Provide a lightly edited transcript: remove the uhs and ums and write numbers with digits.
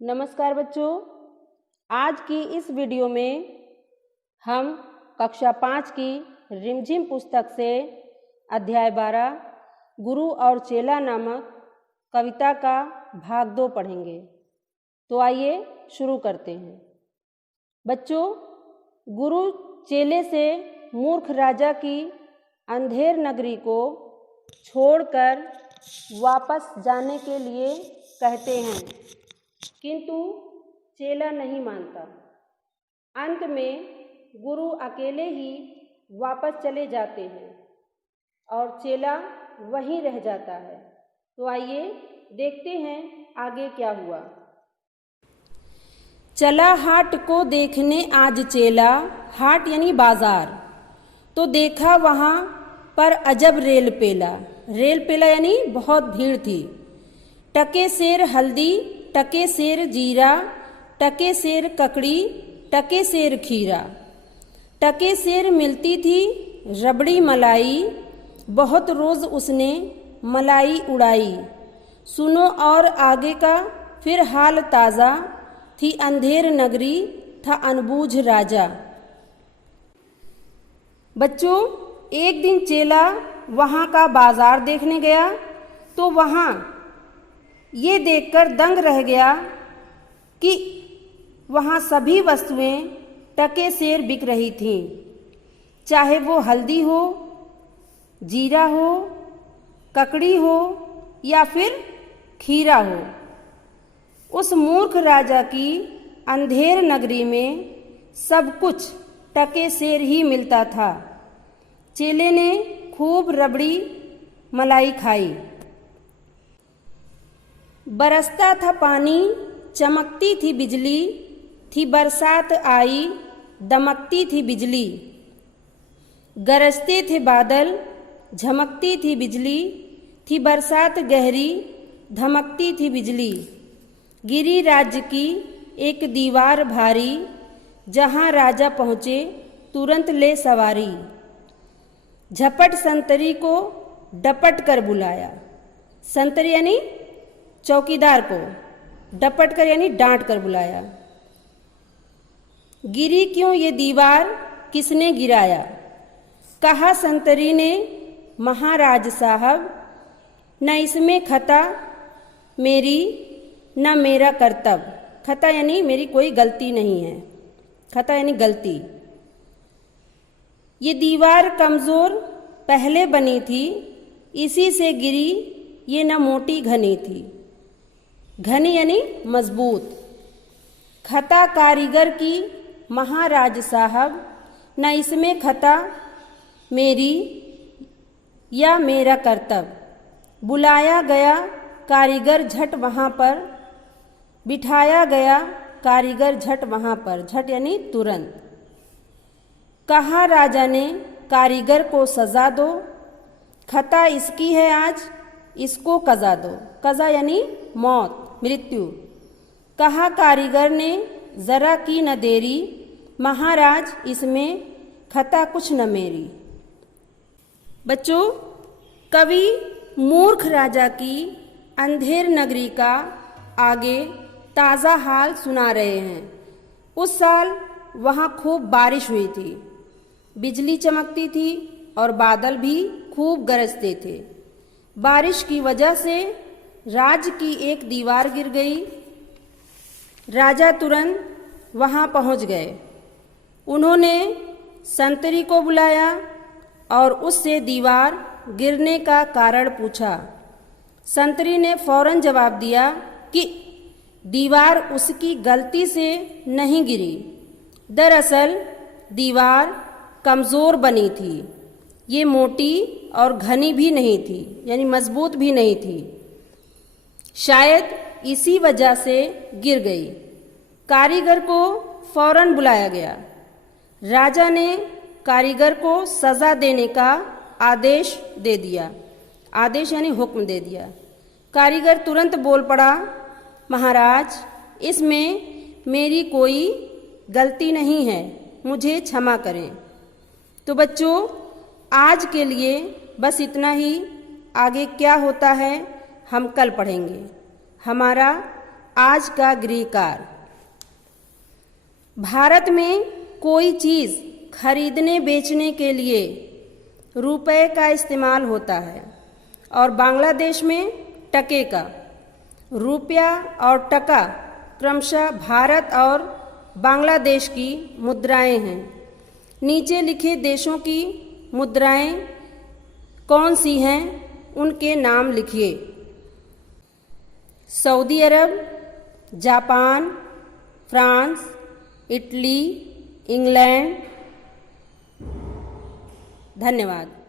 नमस्कार बच्चों, आज की इस वीडियो में हम कक्षा 5 की रिमझिम पुस्तक से अध्याय 12 गुरु और चेला नामक कविता का भाग 2 पढ़ेंगे। तो आइए शुरू करते हैं। बच्चों, गुरु चेले से मूर्ख राजा की अंधेर नगरी को छोड़कर वापस जाने के लिए कहते हैं, किंतु चेला नहीं मानता। अंत में गुरु अकेले ही वापस चले जाते हैं और चेला वहीं रह जाता है। तो आइए देखते हैं आगे क्या हुआ। चला हाट को देखने आज चेला, हाट यानी बाजार, तो देखा वहाँ पर अजब रेल पेला यानी बहुत भीड़ थी। टके सेर हल्दी, टके सेर जीरा, टके सेर ककड़ी, टके सेर खीरा। टके सेर मिलती थी रबड़ी मलाई, बहुत रोज उसने मलाई उड़ाई। सुनो और आगे का फिर हाल ताज़ा, थी अंधेर नगरी, था अनबूझ राजा। बच्चों, एक दिन चेला वहाँ का बाजार देखने गया तो वहाँ ये देखकर दंग रह गया कि वहाँ सभी वस्तुएं टके सेर बिक रही थीं, चाहे वो हल्दी हो, जीरा हो, ककड़ी हो या फिर खीरा हो। उस मूर्ख राजा की अंधेर नगरी में सब कुछ टके सेर ही मिलता था। चेले ने खूब रबड़ी मलाई खाई। बरसता था पानी, चमकती थी बिजली, थी बरसात आई, दमकती थी बिजली। गरजते थे बादल, झमकती थी बिजली, थी बरसात गहरी, धमकती थी बिजली। गिरी राज्य की एक दीवार भारी, जहाँ राजा पहुँचे तुरंत ले सवारी। झपट संतरी को डपट कर बुलाया। संतरी यानी चौकीदार को, डपट कर यानी डांट कर बुलाया। गिरी क्यों ये दीवार, किसने गिराया? कहा संतरी ने, महाराज साहब, न इसमें खता मेरी न मेरा कर्तव्य। खता यानी मेरी कोई गलती नहीं है, खता यानी गलती। ये दीवार कमज़ोर पहले बनी थी, इसी से गिरी, ये न मोटी घनी थी। घनी यानी मजबूत। खता कारीगर की, महाराज साहब, न इसमें खता मेरी या मेरा कर्तव्य। बुलाया गया कारीगर झट वहाँ पर, बिठाया गया कारीगर झट वहाँ पर। झट यानी तुरंत। कहा राजा ने कारीगर को सजा दो, खता इसकी है आज, इसको कजा दो। कजा यानी मौत, मृत्यु। कहा कारीगर ने, जरा की न देरी, महाराज इसमें खता कुछ न मेरी। बच्चों, कवि मूर्ख राजा की अंधेर नगरी का आगे ताज़ा हाल सुना रहे हैं। उस साल वहाँ खूब बारिश हुई थी, बिजली चमकती थी और बादल भी खूब गरजते थे। बारिश की वजह से राज्य की एक दीवार गिर गई। राजा तुरंत वहाँ पहुँच गए। उन्होंने संतरी को बुलाया और उससे दीवार गिरने का कारण पूछा। संतरी ने फौरन जवाब दिया कि दीवार उसकी गलती से नहीं गिरी, दरअसल दीवार कमज़ोर बनी थी। ये मोटी और घनी भी नहीं थी, यानी मजबूत भी नहीं थी। शायद इसी वजह से गिर गई। कारीगर को फौरन बुलाया गया। राजा ने कारीगर को सज़ा देने का आदेश दे दिया। आदेश यानी हुक्म दे दिया। कारीगर तुरंत बोल पड़ा, महाराज इसमें मेरी कोई गलती नहीं है, मुझे क्षमा करें। तो बच्चों, आज के लिए बस इतना ही। आगे क्या होता है हम कल पढ़ेंगे। हमारा आज का गृहकार। भारत में कोई चीज़ खरीदने बेचने के लिए रुपए का इस्तेमाल होता है और बांग्लादेश में टके का। रुपया और टका क्रमशः भारत और बांग्लादेश की मुद्राएं हैं। नीचे लिखे देशों की मुद्राएं कौन सी हैं, उनके नाम लिखिए। सऊदी अरब, जापान, फ्रांस, इटली, इंग्लैंड। धन्यवाद।